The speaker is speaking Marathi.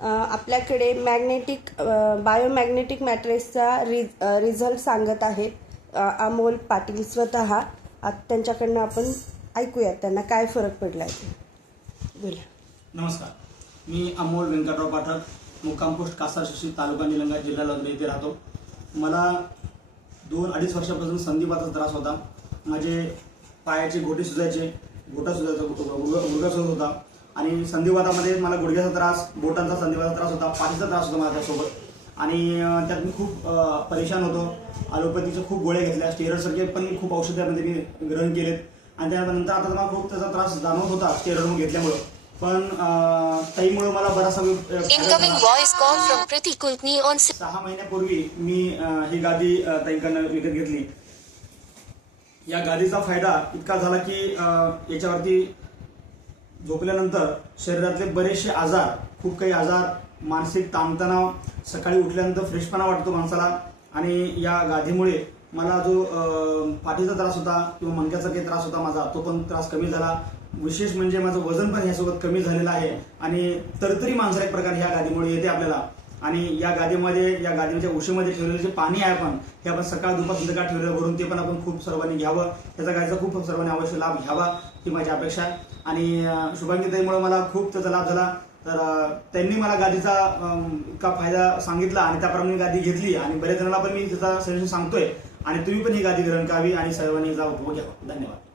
आपल्याकडे मॅग्नेटिक बायोमॅग्नेटिक मॅट्रेसचा रिज रिझल्ट सांगत आहेत. अमोल पाटील स्वतः. आत त्यांच्याकडनं आपण ऐकूयात त्यांना काय फरक पडला आहे ते. बोला. नमस्कार. मी अमोल व्यंकटराव पाठक मुक्काम पोस्ट कासार शिक्षित तालुका निलंगा जिल्हा लातूर येथे राहतो. मला दोन अडीच वर्षापासून संधिवाताचा त्रास होता. माझे पायाचे गोटे सुजायचे घोटा सुजायचा मुलगा सुजत होता. आणि संधिवातामध्ये मला गुडघ्याचा त्रास बोटांचा संधिवाताचा त्रास होता पाठीचा त्रास होता माझ्यासोबत. आणि त्यात मी खूप परेशान होतो. ॲलोपॅथीच्या खूप गोळ्या घेतल्या स्टेरॉइडसारखे पण खूप औषधामध्ये मी ग्रहण केलेत. आणि त्यानंतर आता मला खूप त्याचा त्रास जाणवत होता स्टेरॉइड घेतल्यामुळं. पण ताईमुळं मला बराचसा सहा महिन्यापूर्वी मी ही गादी ताईंकडनं विकत घेतली. या गादीचा फायदा इतका झाला की याच्यावरती झोपल्यानंतर शरीरातले बरेचसे आजार खूप काही आजार मानसिक ताणतणाव सकाळी उठल्यानंतर फ्रेशपणा वाटतो माणसाला. आणि या गादीमुळे मला जो पाठीचा त्रास होता किंवा मणक्याचा काही त्रास होता माझा तो पण त्रास कमी झाला. विशेष म्हणजे माझं वजन पण ह्यासोबत कमी झालेलं आहे. आणि तरतरी माणसाला एक प्रकार ह्या गादीमुळे येते आपल्याला. आणि या गादीमध्ये या गादीच्या उशीमध्ये ठेवलेलं जे पाणी आहे आपण हे आपण सकाळ दुपार संध्याकाळ ठेवलेलं भरून ते पण आपण खूप सर्वांनी घ्यावं. त्याचा गाडीचा खूप सर्वांनी अवश्य लाभ घ्यावा ही माझी अपेक्षा आहे. आणि अं, शुभांगीताईमुळे मला खूप त्याचा लाभ झाला. तर त्यांनी मला गादीचा का इतका फायदा सांगितला आणि त्याप्रमाणे गादी घेतली. आणि बऱ्याच जणांना पण मी त्याचा सजेशन सांगतोय. आणि तुम्ही पण ही गादी ग्रहण करावी आणि सर्वांनी याचा उपभोग घ्यावा. धन्यवाद.